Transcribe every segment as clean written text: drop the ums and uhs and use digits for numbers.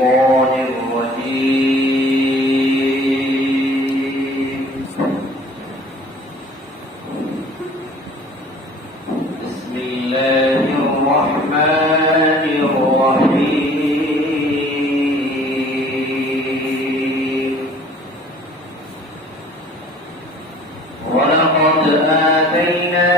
الشيطان الرجيم بسم الله الرحمن الرحيم ولقد آتينا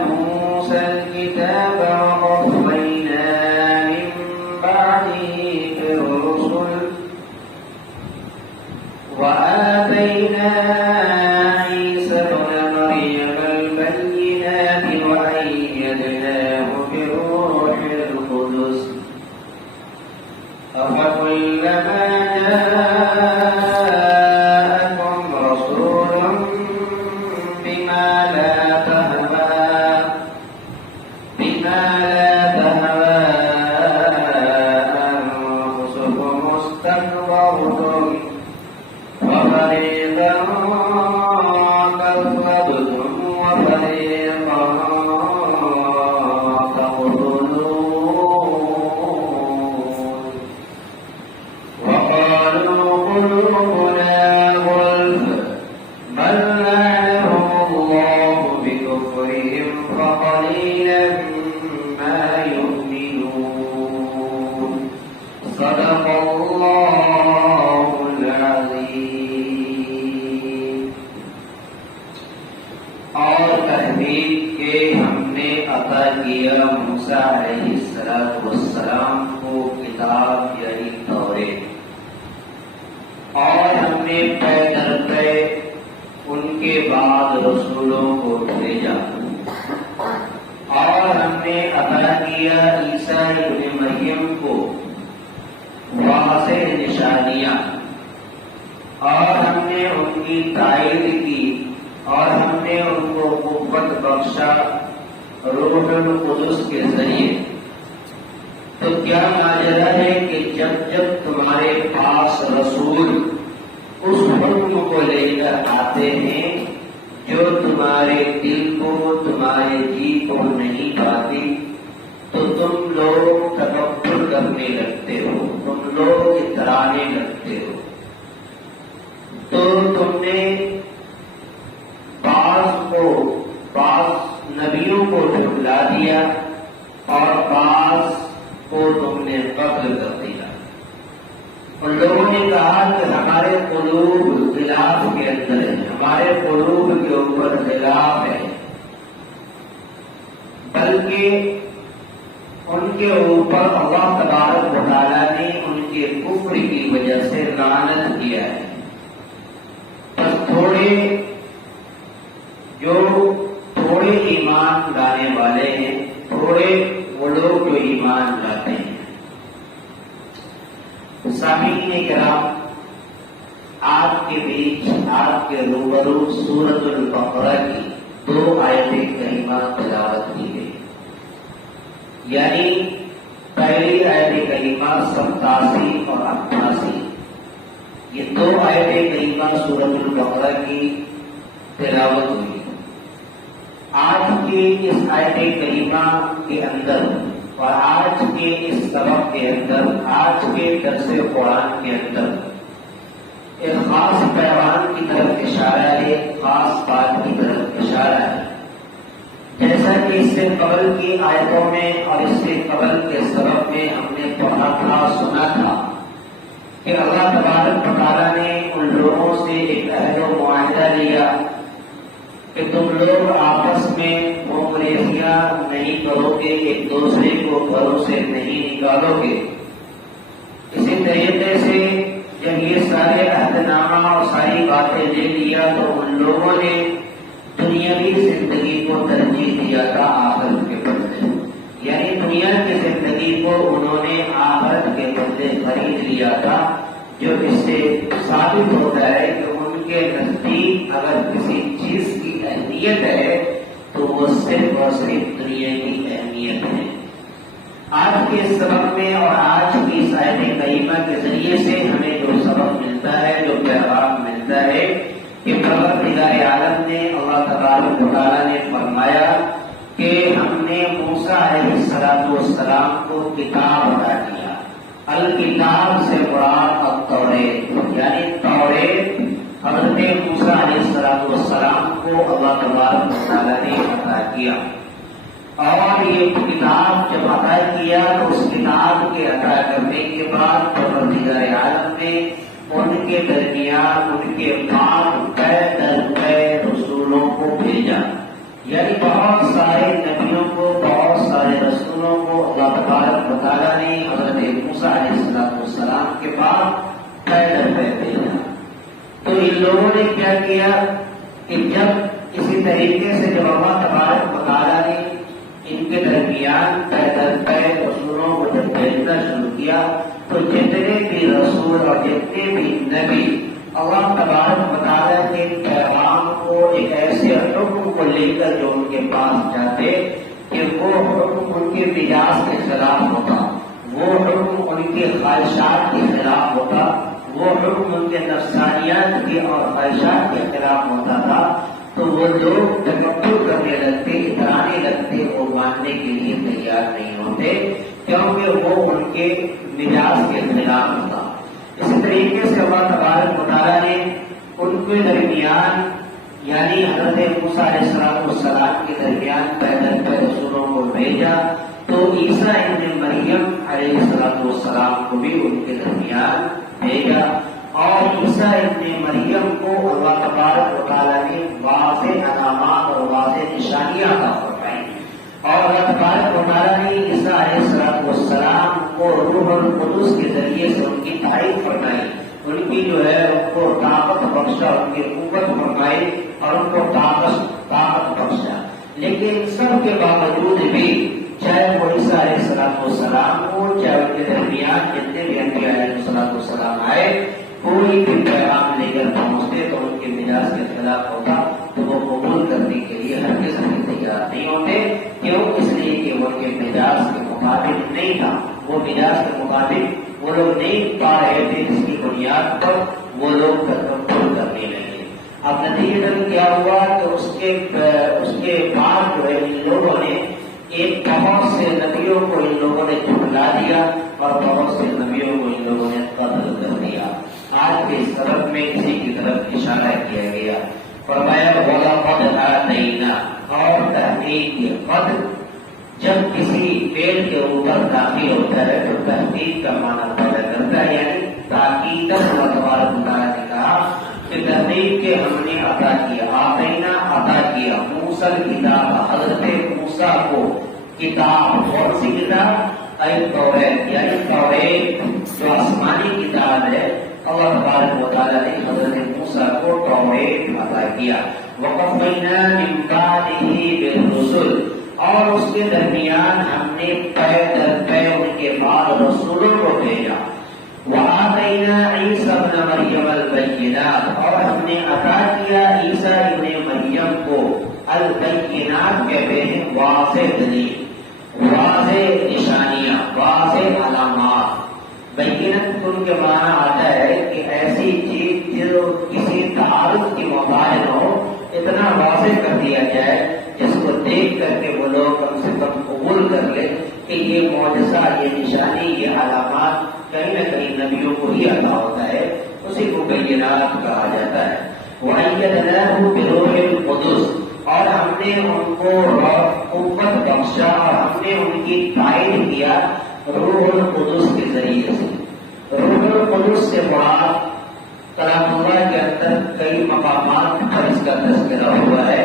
موسى الكتاب وقفينا من بعده في الرسل وآتينا عيسى ابن مريم البينات وأيدناه بالروح القدس أفكلما جاءكم رسول بما لا تهوى أنفسكم استكبرتم وفريقا كذبتم وفريقا تقتلون وقالوا قلوبنا غلف بل لعنهم الله بكفرهم فقليلا ما يؤمنون صدق الله العظيم. اور تحریک کے ہم نے عطا کیا موسیٰ علیہ السلام کو کتاب یعنی توریت، اور ہم نے طے در طے ان کے بعد رسولوں کو بھیجا، اور ہم نے عطا کیا عیسیٰ ابن مریم کو واضح نشانیاں، اور ہم نے ان کی تائید کی، اور ہم نے ان کو قوت بخشا روح القدس کے ذریعے. تو کیا ماجرا ہے کہ جب جب تمہارے پاس رسول اس حکم کو لے کر آتے ہیں جو تمہارے دل کو تمہارے جی کو نہیں پاتی، تو تم لوگ تکبر کرنے لگتے ہو، تم لوگ اترانے لگتے ہو. تو تم نے بعض نبیوں کو جھٹلا دیا اور بعض کو تم نے قتل کر دیا. ان لوگوں نے کہا کہ ہمارے قلوب غلاف کے اندر ہے، ہمارے قلوب کے اوپر غلاف ہے، بلکہ ان کے اوپر اللہ تبارک و تعالیٰ نے ان کے کفر کی وجہ سے لعنت کیا ہے. بس تھوڑے ایمان لانے والے ہیں، تھوڑے وہ لوگ جو ایمان لاتے ہیں. سامعین کرام، آپ کے بیچ آپ کے روبرو سورۃ البقرہ کی 2 آیتیں کریمہ تلاوت کی گئی. یعنی پہلی آیت کریمہ 87 اور 88، یہ 2 آیتیں کریمہ سورۃ البقرہ کی تلاوت ہوئی. آج کی اس آیت کریمہ کے اندر اور آج کے اس سبق کے اندر، آج کے درس قرآن کے اندر ایک خاص پیغام کی طرف اشارہ ہے، ایک خاص بات کی طرف اشارہ ہے. جیسا کہ اس سے قبل کی آیتوں میں اور اس سے قبل کے سبق میں ہم نے پڑھا تھا، سنا تھا کہ اللہ تبارک و تعالیٰ نے ان لوگوں سے ایک عہد و معاہدہ لیا کہ تم لوگ آپس میں منہ نہیں کرو گے، ایک دوسرے کو گھروں سے نہیں نکالو گے. اسی طریقے سے جب یہ سارے عہد نامہ اور ساری باتیں لے لیا تو ان لوگوں نے دنیاوی زندگی کو ترجیح دیا تھا آخرت کے بدلے. یعنی دنیا کی زندگی کو انہوں نے آخرت کے بدلے خرید لیا تھا، جو اس سے ثابت ہوتا ہے کہ ان کے نزدیک اگر کسی چیز کی اہمیت ہے تو وہ صرف اور صرف دنیا کی اہمیت ہے. آج کے سبق میں اور آج کی اس آیت کریمہ کے ذریعے سے ہمیں جو سبق ملتا ہے، جو پیغام ملتا ہے کہ پروردگار عالم نے، اللہ تبارک و تعالیٰ نے فرمایا کہ ہم نے موسیٰ علیہ السلام کو کتاب عطا کیا. الکتاب سے مراد التوریت، یعنی توریت حضرت موسیٰ علیہ السلام کو اللہ تبارک و تعالیٰ نے عطا کیا، اور یہ کتاب جب عطا کیا تو اس کتاب کے عطا کرنے کے بعد پروردگار عالم نے ان کے درمیان ان کے بعد پے در پے رسولوں کو بھیجا، یعنی بہت سارے نبیوں کو، بہت سارے رسولوں کو اللہ تبارک و تعالیٰ نے حضرت موسیٰ علیہ السلام کے بعد پے در پے بھیجا۔ تو ان لوگوں نے کیا کیا کہ جب اسی طریقے سے جب اللہ تبارک و تعالیٰ نے ان کے درمیان پے در پے رسولوں کو جب بھیجنا شروع کیا تو جتنے بھی رسول اور جتنے بھی نبی اللہ تبارک و تعالیٰ کے پیغام کو ایک ایسے حکم کو لے کر جو ان کے پاس جاتے کہ وہ حکم ان کے مزاج کے خلاف ہوتا، وہ حکم ان کے خواہشات کے خلاف ہوتا، وہ حکم ان کے نفسانیات کے اور خواہشات کے خلاف ہوتا تھا، تو وہ لوگ تکبر کرنے لگتے، اترانے لگتے، وہ ماننے کے لیے تیار نہیں ہوتے کیونکہ وہ ان کے مزاج کے خلاف ہوتا۔ اسی طریقے سے اللہ تبارک و تعالیٰ نے ان کے درمیان یعنی حضرت موسیٰ علیہ السلام کے درمیان پیدل پہ رسولوں کو بھیجا، تو عیسیٰ ابن مریم علیہ السلام کو بھی ان کے درمیان بھیجا، اور عیسیٰ ابن مریم کو اللہ تبارک و تعالیٰ نے واضح علامات اور واضح نشانیاں عطا فرمائیں، اور اللہ تبارک و تعالیٰ نے عیسیٰ علیہ السلام کو روح القدس کے ذریعے سے ان کی تعریف فرمائی، ان کی جو ہے ان کو طاقت بخشا، ان کی قوت فرمائی اور ان کو طاقت بخشا۔ لیکن سب کے باوجود بھی چاہے وہ عیسیٰ علیہ السلام ہو، چاہے ان کے درمیان جتنے بھی انبیاء علیہ السلام آئے، کوئی بھی پیغام لے کر پہنچتے تو ان کے مزاج کے خلاف ہوتا، تو وہ قبول کرنے کے لیے ہرگز بھی تیار نہیں ہوتے۔ کیوں؟ اس لیے کہ وہ ان کے مزاج کے مطابق نہیں تھا، وہ مزاج کے مطابق وہ لوگ نہیں پا رہے تھے، جس کی بنیاد پر وہ لوگ تکبر کرنے لگے۔ اب نتیجہ کیا ہوا کہ اس کے بعد جو ہے ان لوگوں نے ایک بہت سے نبیوں کو ان لوگوں نے جھٹلا دیا اور بہت سے نبیوں کو ان لوگوں نے قتل کر دیا۔ آج کے سبق میں اسی کی طرف اشارہ کیا گیا، فرمایا وَلَقَدْ آتَيْنَا، اور تحقیق قد جب کسی پیڑ کے اوپر داخل ہوتا ہے تو تحقیق کا معنی پیدا کرتا ہے، یعنی تاکید اللہ تبارک و تعالیٰ نے کہا کہ تحقیق کے ہم نے عطا کیا، آتینا عطا کیا، موسیٰ کتاب، حضرت موسیٰ کو کتاب، کون سی کتاب؟ التوریت، یعنی توریت جو آسمانی کتاب ہے، اللہ تبارک و تعالیٰ نے حضرت موسیٰ کو توریت عطا کیا۔ وَقَفَّيْنَا مِن بَعْدِهِ بِالرُّسُلِ، اور اس کے درمیان ہم نے پے در پے ان کے بعد رسولوں کو بھیجا۔ وَآتَيْنَا عِيسَى ابْنَ مَرْيَمَ الْبَيِّنَاتِ، اور ہم نے عطا کیا عیسیٰ ابن مریم کو البینات کہتے ہیں واضح دلیل، واضح نشانیاں، واضح علامات۔ بینت ان کے معنی آتا ہے کہ ایسی چیز جو کسی تعارف کی محتاج ہو، اتنا واضح کر دیا جائے جس کو دیکھ کر کے وہ لوگ کم سے کم قبول کر لے کہ یہ معجزہ، یہ نشانی، یہ علامات کہیں نہ کہیں نبیوں کو ہی عطا ہوتا ہے، اسی کو بینات کہا جاتا ہے۔ وَأَيَّدْنَاهُ بِرُوحِ الْقُدُسِ، اور ہم نے ان کو قوت بخشا اور ہم نے ان کی تائید کیا روح القدس کے ذریعے سے۔ روح القدس سے مراد کلام اللہ کے اندر کئی مقامات پر اس کا تذکرہ ہوا ہے،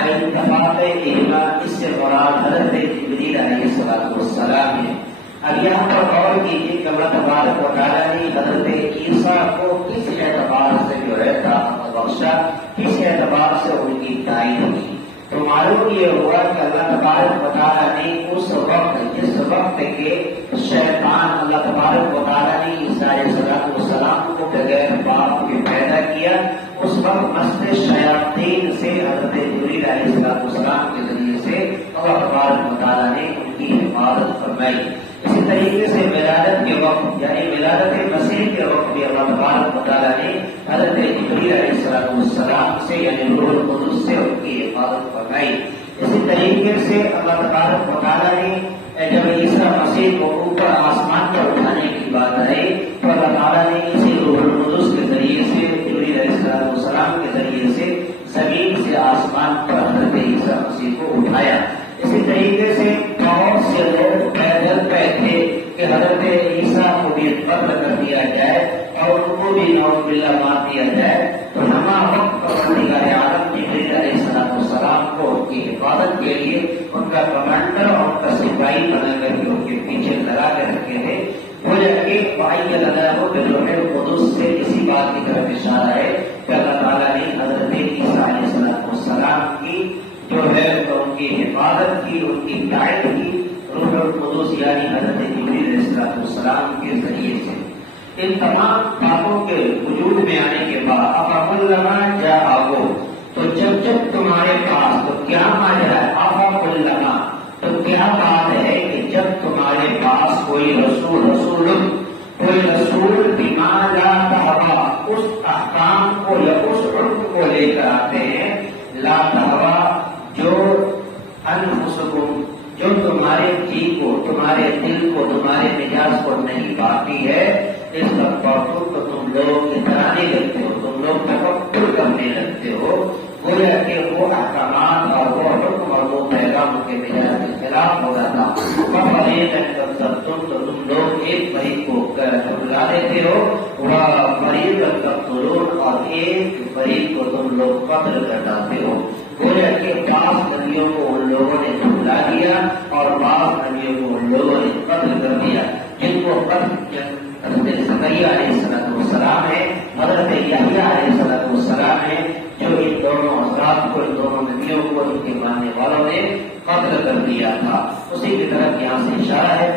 اتفاق اجماع اس سے مراد حضرت جبریل علیہ السلام ہے۔ اب یہاں پر غور کیجیے کہ اللہ تبارک و تعالیٰ نے حضرت عیسیٰ کو کس اعتبار سے جو ہے طاقت بخشا، کس اعتبار سے ان کی تائید کی، تو معلوم یہ ہوا کہ اللہ تبارک و تعالیٰ نے اس وقت جس وقت کے شیطان اللہ تبارک و تعالیٰ نے عیسیٰ علیہ السلام کو بغیر باپ کے پیدا کیا، اس وقت مسجد شیاطین سے حضرت جبریل علیہ السلام کے ذریعے سے اللہ تبارک و تعالیٰ نے ان کی حفاظت فرمائی۔ اسی طریقے سے ولادت کے وقت یعنی ولادت مسیح کے وقت بھی اللہ تبارک و تعالیٰ نے حضرت جبریل علیہ السلام سے یعنی روح القدس سے ان کی حفاظت فرمائی۔ اسی طریقے سے اللہ تبارک و تعالیٰ نے جب عیسیٰ مسیح کو اوپر آسمان پر اٹھانے کی بات آئی تو اللہ تعالیٰ نے اسی روح القدس کے ذریعے سے جبریل علیہ السلام کے ذریعے سے زمین سے آسمان پر حضرت عیسیٰ مسیح کو اٹھایا. اسی طریقے سے بہت سے لوگ پیدل پہ تھے کہ حضرت عیسیٰ کو بھی قتل کر دیا جائے اور ان کو بھی نعوذ باللہ مار دیا جائے. تو ہمارا وقت پروردگار عالم جبریل علیہ السلام کو ان کی حفاظت کے لیے ان کا کمانڈر اور ان کا سپاہی بنا کر کے ان کے پیچھے لگا کے رکھے تھے. وہ ایک بھائی اللہ کو جو ہے قدس سے اسی بات کی طرف اشارہ ہے کہ اللہ تعالیٰ نے حضرت عیسیٰ علیہ السلام کی جو ہے ان کی حفاظت کی، ان کی ہدایت کی روح القدس یعنی حضرت جبریل علیہ السلام کے ذریعے سے. ان تمام باتوں کے وجود میں آنے کے بعد افاقلما جا آگو، تو جب جب تمہارے پاس، تو کیا ماجرا ہے افاقلما، تو کیا بات ہے کہ جب تمہارے پاس کوئی رسول بما لا تہوا، اس احکام کو یا اس حکم کو لے کر آتے ہیں، لا تہوا جو انفسکم، جو تمہارے جی کو، تمہارے دل کو، تمہارے مزاج کو نہیں پاتی ہے، اس تفکر کو تم لوگ اترانے لگتے ہو، تم لوگ تفکر کرنے لگتے ہو. گویا کہ وہ احکامات اور وہ حکم اور وہ پیغام کے مزاج کے خلاف ہو رہا تھا. تو تم لوگ ایک فریق کو جھٹلا دیتے ہو، وہ فریق تقتلون، اور ایک فریق کو تم لوگ قتل کر ڈالتے ہو. گویا کہ بعض نبیوں کو ان لوگوں نے جھٹلا دیا اور بعض نبیوں کو ان لوگوں نے قتل کر دیا. جن کو قتل حضرت زکریا علیہ السلام ہے، حضرت یحییٰ علیہ السلام ہے، جو ان دونوں حضرات کو، ان دونوں نبیوں کو، ان کے ماننے والوں نے قتل کر دیا تھا. اسی کی طرف یہاں سے اشارہ ہے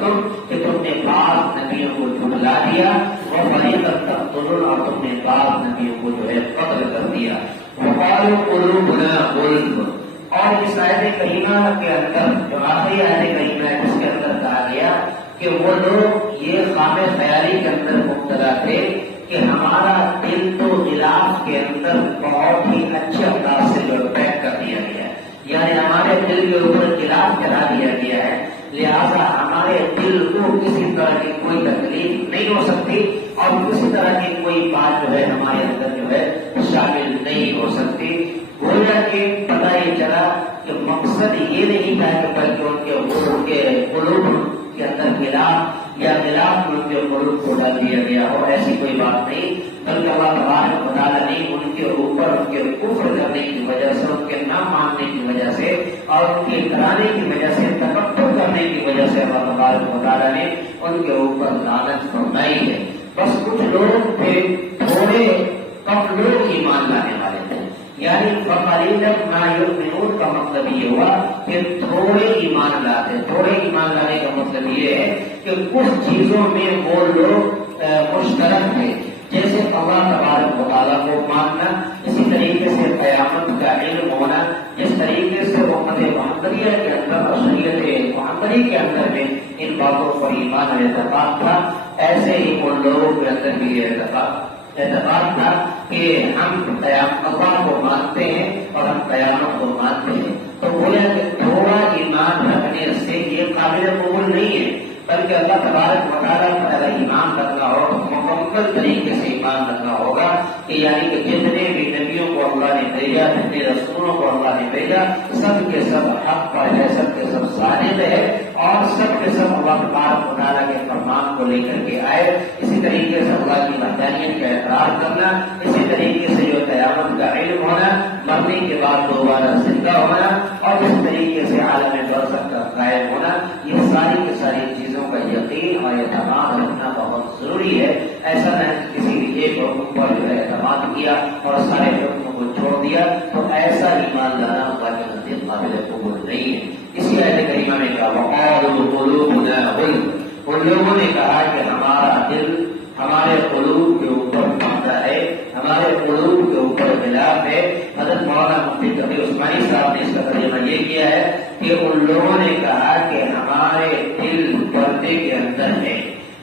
تم کہ تم نے بعض نبیوں کو جھٹلا دیا، وہ فریقاً تقتلون، اور تم نے بعض نبیوں کو جو ہے قتل کر دیا. وقالوا قلوبنا غلف، اور اس آیت کریمہ کے اندر جو آخری آیت کریمہ ہے اس کے اندر کہا گیا کہ وہ لوگ یہ خام خیالی کے اندر مبتلا تھے کہ ہمارا دل تو غلاف کے اندر بہت ہی اچھے انداز سے جو پیک کر دیا گیا ہے، یعنی ہمارے دل کے اوپر غلاف چلا دیا گیا ہے، لہذا ہمارے دل کو کسی طرح کی کوئی تکلیف نہیں ہو سکتی اور کسی طرح کی کوئی بات جو ہے ہمارے اندر جو ہے شامل نہیں ہو سکتی. گویا کہ پتہ یہ چلا کہ مقصد یہ نہیں تھا کہ بلکہ ان کے قلوب کے اندر غلاف یا غلاف ان کے قلوب کو ڈال دیا گیا ہو، ایسی کوئی بات نہیں، بلکہ اللہ تبارک و تعالیٰ نے ان کے اوپر ان کے کفر کرنے کی وجہ سے، ان کے نہ ماننے کی وجہ سے اور ان کے کرانے کی وجہ سے، تکبر کرنے کی وجہ سے اللہ تبارک و تعالیٰ نے ان کے اوپر لعنت فرمائی ہے. بس کچھ لوگ تھے، تھوڑے کم لوگ ایمان لانے والے تھے، یعنی فقلیلا ما یؤمنون کا مطلب یہ ہوا کہ تھوڑے ایمان لاتے. تھوڑے ایمان لانے کا مطلب یہ ہے کہ کچھ چیزوں میں وہ لوگ مشترک تھے، جیسے اللہ تبارک و تعالیٰ کو ماننا، اسی طریقے سے قیامت کا علم ہونا، جس طریقے سے امت محمدیہ کے اندر اور شریعت محمدی کے اندر میں ان باتوں پر ایمان اور اعتقاد تھا، ایسے ہی ان لوگوں کے اندر بھی یہ اعتقاد تھا کہ ہم اللہ کو مانتے ہیں اور ہم قیامت کو مانتے ہیں. تو گویا کہ تھوڑا ایمان رکھنے سے یہ قابل قبول نہیں ہے، بلکہ اللہ تبارک و تعالیٰ پر اگر ایمان رکھنا ہو تو مکمل طریقے سے ایمان رکھنا ہوگا کہ یعنی کہ جتنے بھی نبیوں کو اللہ نے بھیجا، جتنے رسولوں کو اللہ نے بھیجا، سب کے سب حق پر ہے، سب کے سب صادق ہے اور سب کے سب اللہ تبارک و تعالیٰ کے فرمان کو لے کر کے آئے. اسی طریقے سے اللہ کی وحدانیت کا اقرار کرنا، اسی طریقے سے جو قیامت کا علم ہونا، مرنے کے بعد دوبارہ زندہ ہونا اور اس طریقے سے عالم برزخ کا قائم ہونا، یہ ساری کی ساری چیزوں کا یقین اور اعتماد رکھنا بہت ضروری ہے. ایسا نہ کہ کسی بھی ایک حکم پر جو ہے اعتماد کیا اور سارے حکموں کو چھوڑ دیا، تو ایسا ایمان لانا اللہ کے نزدیک قابل قبول نہیں ہے. اسی آیت کریمہ میں کہا وقالوا قلوبنا غلف، ان لوگوں نے کہا کہ ہمارا دل ہمارے قلوب کے اوپر پڑتا ہے، ہمارے قلوب کے اوپر غلاف ہے. حضرت مولانا مفتی تقی عثمانی صاحب نے اس کا ترجمہ یہ کیا ہے کہ ان لوگوں نے کہا کہ ہمارے دل پردے کے اندر ہے،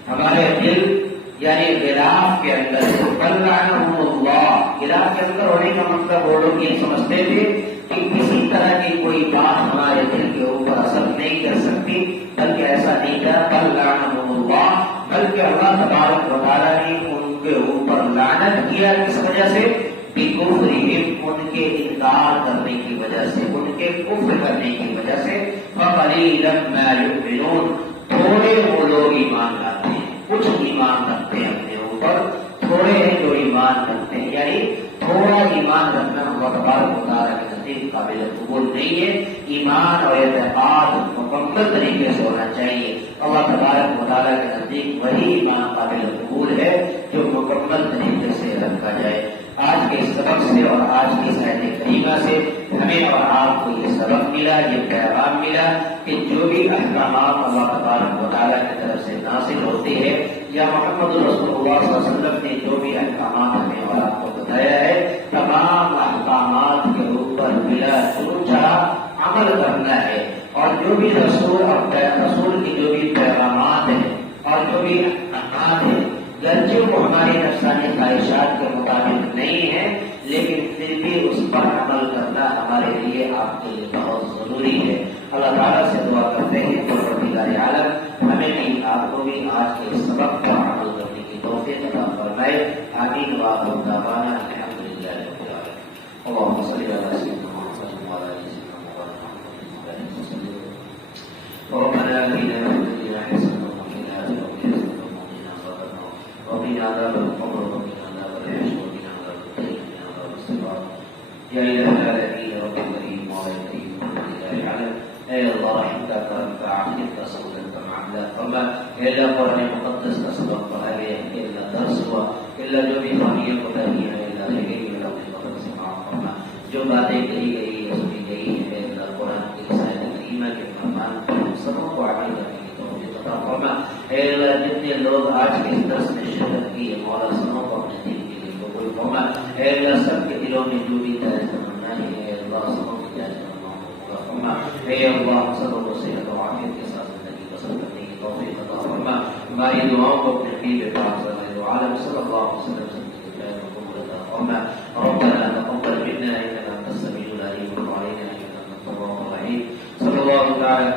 ہمارے دل یعنی غلاف کے اندر ہے. بل لعنہم اللہ، غلاف کے اندر ہونے کا مطلب وہ لوگ یہ سمجھتے تھے کہ کسی طرح کی کوئی بات ہمارے دل کے اوپر اثر نہیں کر سکتی، بلکہ ایسا نہیں کیا بل لعنہم اللہ، بلکہ اللہ تبارک و تعالیٰ نے ان کے اوپر لعنت کیا، کس وجہ سے؟ بکفرہم، ان کے انکار کرنے کی وجہ سے، ان کے کفر کرنے کی وجہ سے، فقلیلا ما یؤمنون، تھوڑے وہ لوگ ایمان لاتے ہیں، کچھ ایمان رکھتے ہیں اپنے اوپر، تھوڑے ہیں جو ایمان رکھتے ہیں، یعنی تھوڑا ایمان رکھنا اللہ تبارک و تعالیٰ کے نزدیک قابل قبول نہیں ہے، ایمان اور اعتقاد مکمل طریقے سے ہونا چاہیے۔ اللہ تبارک و تعالیٰ کے نزدیک وہی ایمان قابل قبول ہے جو مکمل طریقے سے رکھا جائے۔ آج کے اس سبق سے اور آج کی اس آیت کریمہ سے ہمیں اور آپ کو یہ سبق ملا، یہ پیغام ملا کہ جو بھی احکامات اللہ تبارک و تعالیٰ کی طرف سے نازل ہوتے ہیں یا محمد رسول اللہ صلی اللہ علیہ وسلم نے جو بھی احکامات ہمیں اور آپ کو بتایا ہے، تمام احکامات کے اوپر بلا چونچا عمل کرنا ہے، اور جو بھی رسول کی جو بھی پیغامات ہیں اور جو بھی احکامات ہیں، گرچہ وہ ہماری نفسانی خواہشات کے مطابق نہیں ہے، لیکن پھر بھی اس پر عمل کرنا ہمارے لیے آپ کے لیے بہت ضروری ہے۔ اللہ تعالیٰ سے دعا کرتے ہیں پروردگار عالم ہمیں بھی آپ کو بھی آج کے سبق پر عمل کرنے کی توفیق عطا فرمائے۔ آمین وآخر دعوانا الحمد للہ رب العالمین۔ اللهم صل على سيدنا محمد وعلى آل سيدنا محمد وسلم۔ ربنا آتنا في الدنيا حسنة وفي الآخرة حسنة وقنا عذاب القبر وقنا عذاب الحشر وقنا عذاب الدين وقنا عذاب الصراط یا الہ العالمین رب کریم مولا کریم پروردگار عالم، اے اللہ رحم کا کرم کا عافیت کا سہولت کا معاملہ فرما۔ اے اللہ قرآن مقدس کا سبق پڑھا گیا، اے اللہ درس ہوا، اے اللہ جو بھی خامیاں بتائی ہیں، اے اللہ رہ گئی اللہ اپنے فضل سے معاف فرما۔ جو باتیں کہی گئی یا سنی گئی ہے، اے اللہ قرآن کی اس آیت کریمہ کے فرمان پر ہم سبوں کو عمل کرنے کی توفیق عطا فرما۔ اے اللہ جتنے لوگ آج کے اس درس میں شرکت کی ہے، مولا سبوں کو اپنے دین کے لیے قبول فرما۔ اے اللہ سب کے دلوں میں جو بھی جائز تمنا ہے، اے اللہ سبوں کی جائز تمناؤں کو پورا فرما۔ اے اللہ ہم سبوں کو صحت و عافیت کے ساتھ زندگی بسر کرنے کی توفیق عطا فرما۔ ہماری دعاؤں کو اپنے حبیب پاک صلی اللہ علیہ وسلم سے جائز و قبول عطا فرما۔ ربنا تقبل منا انك انت السميع العليم وتب علينا انك انت التواب الرحيم۔ صلی اللہ تعالی